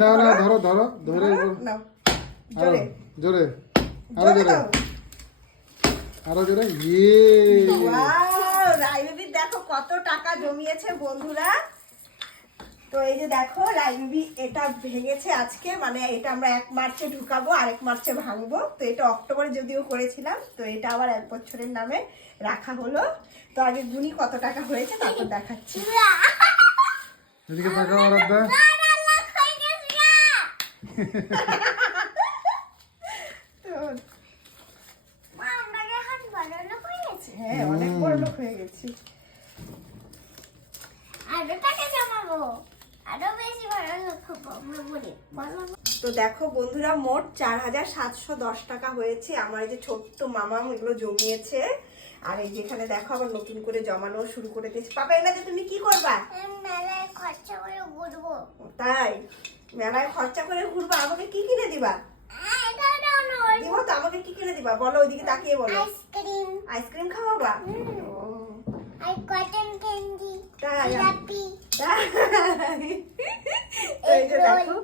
না না ধরো ধরো ধরে জোরে জোরে আরো জোরে জোরে দাও। আরো জোরে ইয়ে ওয়াও, রাইবেবি দেখো কত টাকা জমিয়েছে বন্ধুরা। তো এই যে দেখো রাইবেবি এটা ভেঙেছে আজকে, মানে এটা আমরা 1 মার্চে ঢুকাবো আর 1 মার্চে ভাঙবো। তো এটা অক্টোবরে যদিও করেছিলাম, তো এটা আবার 1 বছরের নামে রাখা হলো। তো আগে গুনি কত টাকা হয়েছে তারপর দেখাচ্ছি। এদিকে তাকাও আরাধ্যা তো হ্যাঁ অনেক বড় লোক হয়ে গেছি। তো দেখো বন্ধুরা মোট 4710 টাকা হয়েছে। আমার এই যে ছোট্ট মামা এগুলো জমিয়েছে, আর এই যেখানে দেখো আবার নতুন করে জমানো শুরু করে দিয়েছে। পাপা এগুলাতে তুমি কি করবা? মেলায় খরচা করে ঘুরবো। তাই মেলায় খরচা করে ঘুরবা? আমাকে কি কিনে দিবা? দিব তো, আমাকে কি কিনে দিবা বলো, ওইদিকে তাকিয়ে বলো। আইসক্রিম, আইসক্রিম খাওয়াবা? আর কটন ক্যান্ডি, তাই জিলাপি, তাই। এই যে দেখো